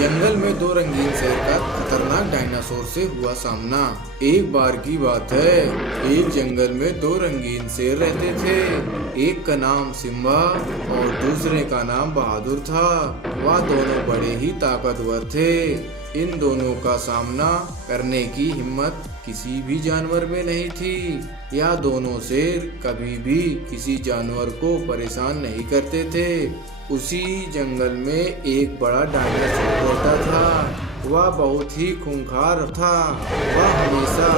जंगल में दो रंगीन शेर का खतरनाक डायनासोर से हुआ सामना। एक बार की बात है, एक जंगल में दो रंगीन शेर रहते थे। एक का नाम सिम्बा और दूसरे का नाम बहादुर था। वह दोनों बड़े ही ताकतवर थे। इन दोनों का सामना करने की हिम्मत किसी भी जानवर में नहीं थी। यह दोनों शेर कभी भी किसी जानवर को परेशान नहीं करते थे। उसी जंगल में एक बड़ा डायनासोर रहता था। वह बहुत ही खूंखार था। वह हमेशा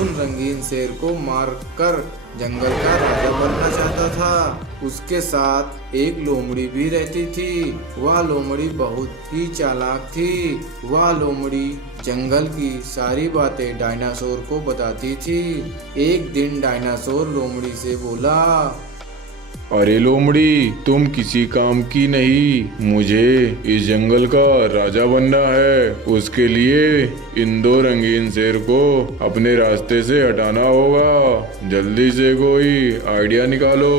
उन रंगीन शेर को मारकर जंगल का राजा बनना चाहता था। उसके साथ एक लोमड़ी भी रहती थी। वह लोमड़ी बहुत ही चालाक थी। वह लोमड़ी जंगल की सारी बातें डायनासोर को बताती थी। एक दिन डायनासोर लोमड़ी से बोला, अरे लोमड़ी, तुम किसी काम की नहीं, मुझे इस जंगल का राजा बनना है। उसके लिए इन दो रंगीन शेर को अपने रास्ते से हटाना होगा। जल्दी से कोई आइडिया निकालो।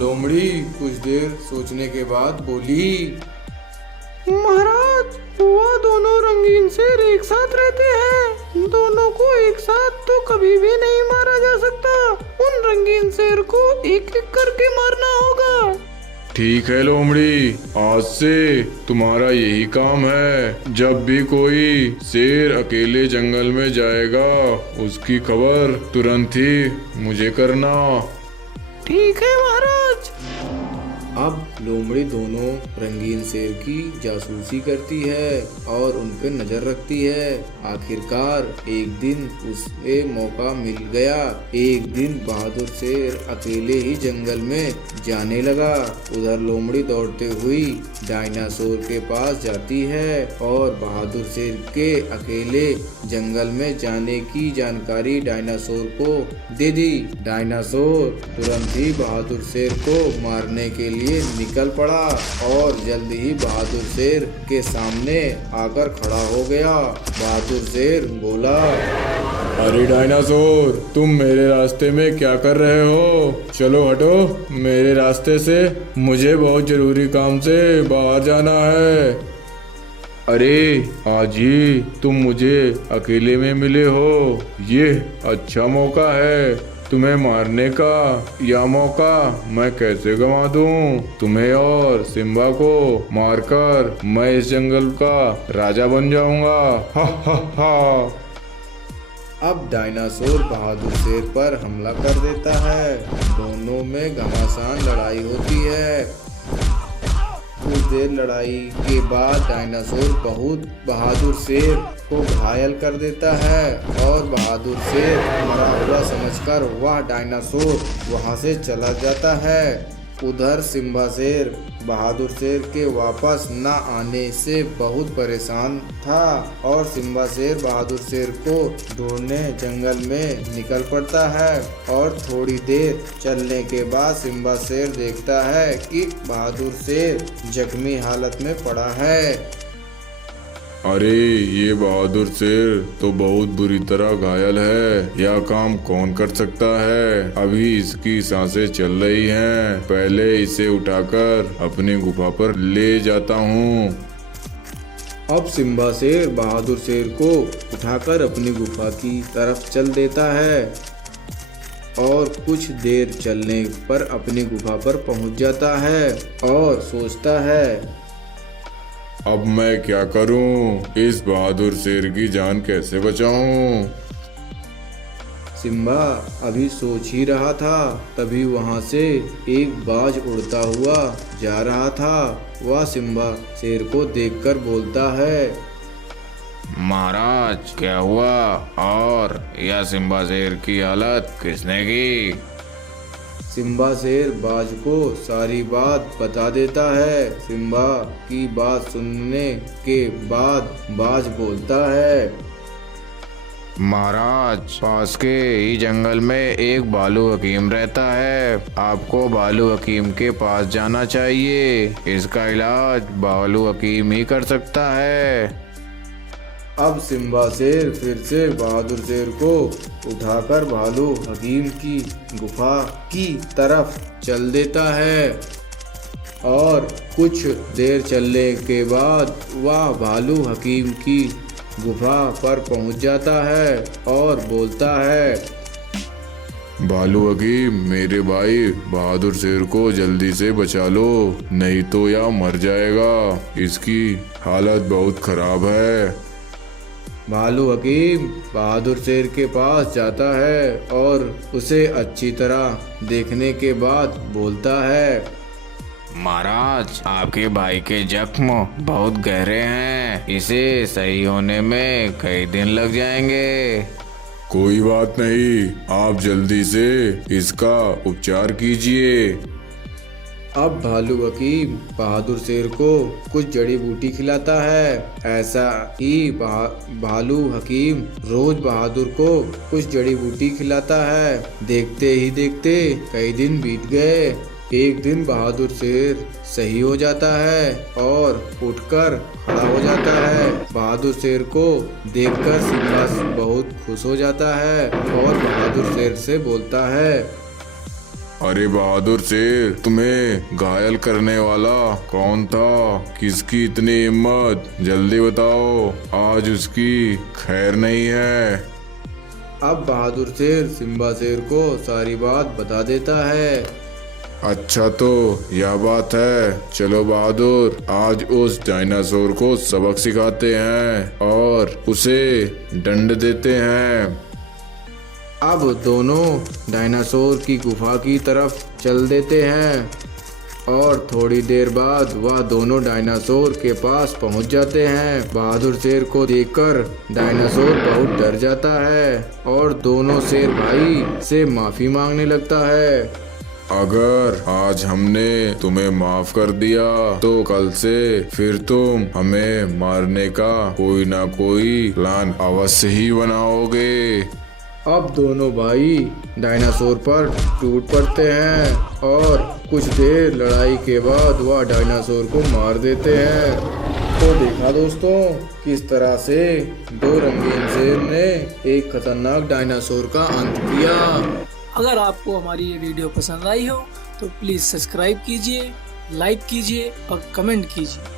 लोमड़ी कुछ देर सोचने के बाद बोली, महाराज, वह दोनों रंगीन शेर एक साथ रहते हैं। दोनों को एक साथ तो कभी भी नहीं मारा जा सकता। उन रंगीन शेर को एक एक करके मारना होगा। ठीक है लोमड़ी, आज से तुम्हारा यही काम है। जब भी कोई शेर अकेले जंगल में जाएगा, उसकी खबर तुरंत ही मुझे करना। ठीक है महाराज। अब लोमड़ी दोनों रंगीन शेर की जासूसी करती है और उन पर नजर रखती है। आखिरकार एक दिन उसे मौका मिल गया। एक दिन बहादुर शेर अकेले ही जंगल में जाने लगा। उधर लोमड़ी दौड़ते हुई डायनासोर के पास जाती है और बहादुर शेर के अकेले जंगल में जाने की जानकारी डायनासोर को दे दी। डायनासोर तुरंत ही बहादुर शेर को मारने के लिए निकल पड़ा और जल्द ही बहादुर शेर के सामने आकर खड़ा हो गया। बहादुर शेर बोला, अरे डायनासोर, तुम मेरे रास्ते में क्या कर रहे हो? चलो हटो मेरे रास्ते से, मुझे बहुत जरूरी काम से बाहर जाना है। अरे आज ही तुम मुझे अकेले में मिले हो, ये अच्छा मौका है तुम्हें मारने का। यह मौका मैं कैसे गंवा दूं? तुम्हें और सिम्बा को मारकर मैं इस जंगल का राजा बन जाऊंगा। हा हा हा। अब डायनासोर बहादुर शेर पर हमला कर देता है। दोनों में घमासान लड़ाई होती है। कुछ देर लड़ाई के बाद डायनासोर बहुत बहादुर शेर को घायल कर देता है और बहादुर शेर मरा हुआ समझकर वह डायनासोर वहां से चला जाता है। उधर सिम्बा शेर बहादुर शेर के वापस न आने से बहुत परेशान था और सिम्बा शेर बहादुर शेर को ढूंढने जंगल में निकल पड़ता है। और थोड़ी देर चलने के बाद सिम्बा शेर देखता है कि बहादुर शेर जख्मी हालत में पड़ा है। अरे ये बहादुर शेर तो बहुत बुरी तरह घायल है। यह काम कौन कर सकता है? अभी इसकी सांसें चल रही हैं। पहले इसे उठाकर अपनी गुफा पर ले जाता हूँ। अब सिम्बा शेर बहादुर शेर को उठाकर अपनी गुफा की तरफ चल देता है और कुछ देर चलने पर अपनी गुफा पर पहुंच जाता है और सोचता है, अब मैं क्या करूं? इस बहादुर शेर की जान कैसे बचाऊं? सिम्बा अभी सोच ही रहा था, तभी वहां से एक बाज उड़ता हुआ जा रहा था। वह सिम्बा शेर को देखकर बोलता है, महाराज क्या हुआ? और यह सिम्बा शेर की हालत किसने की? सिम्बा शेर बाज को सारी बात बता देता है। सिम्बा की बात सुनने के बाद बाज बोलता है, महाराज पास के ही जंगल में एक भालू हकीम रहता है। आपको भालू हकीम के पास जाना चाहिए। इसका इलाज भालू हकीम ही कर सकता है। अब सिम्बा शेर फिर से बहादुर शेर को उठाकर भालू हकीम की गुफा की तरफ चल देता है। और कुछ देर चलने के बाद वह भालू हकीम की गुफा पर पहुंच जाता है और बोलता है, भालू हकीम, मेरे भाई बहादुर शेर को जल्दी से बचा लो, नहीं तो यह मर जाएगा। इसकी हालत बहुत खराब है। भालू हकीम बहादुर शेर के पास जाता है और उसे अच्छी तरह देखने के बाद बोलता है, महाराज, आपके भाई के जख्म बहुत गहरे हैं, इसे सही होने में कई दिन लग जाएंगे। कोई बात नहीं, आप जल्दी से इसका उपचार कीजिए। अब भालू हकीम बहादुर शेर को कुछ जड़ी बूटी खिलाता है। ऐसा ही भालू हकीम रोज बहादुर को कुछ जड़ी बूटी खिलाता है। देखते ही देखते कई दिन बीत गए। एक दिन बहादुर शेर सही हो जाता है और उठकर खड़ा हो जाता है। बहादुर शेर को देखकर सिम्बा बहुत खुश हो जाता है और बहादुर शेर से बोलता है, अरे बहादुर शेर, तुम्हें घायल करने वाला कौन था? किसकी इतनी हिम्मत? जल्दी बताओ, आज उसकी खैर नहीं है। अब बहादुर शेर सिम्बा शेर को सारी बात बता देता है। अच्छा, तो यह बात है। चलो बहादुर, आज उस डायनासोर को सबक सिखाते हैं और उसे दंड देते हैं। अब दोनों डायनासोर की गुफा की तरफ चल देते हैं और थोड़ी देर बाद वह दोनों डायनासोर के पास पहुंच जाते हैं। बहादुर शेर को देखकर डायनासोर बहुत डर जाता है और दोनों शेर भाई से माफी मांगने लगता है। अगर आज हमने तुम्हें माफ कर दिया तो कल से फिर तुम हमें मारने का कोई ना कोई प्लान अवश्य ही बनाओगे। अब दोनों भाई डायनासोर पर टूट पड़ते हैं और कुछ देर लड़ाई के बाद वह डायनासोर को मार देते हैं। तो देखा दोस्तों, किस तरह से दो रंगीन शेर ने एक खतरनाक डायनासोर का अंत किया। अगर आपको हमारी ये वीडियो पसंद आई हो तो प्लीज़ सब्सक्राइब कीजिए, लाइक कीजिए और कमेंट कीजिए।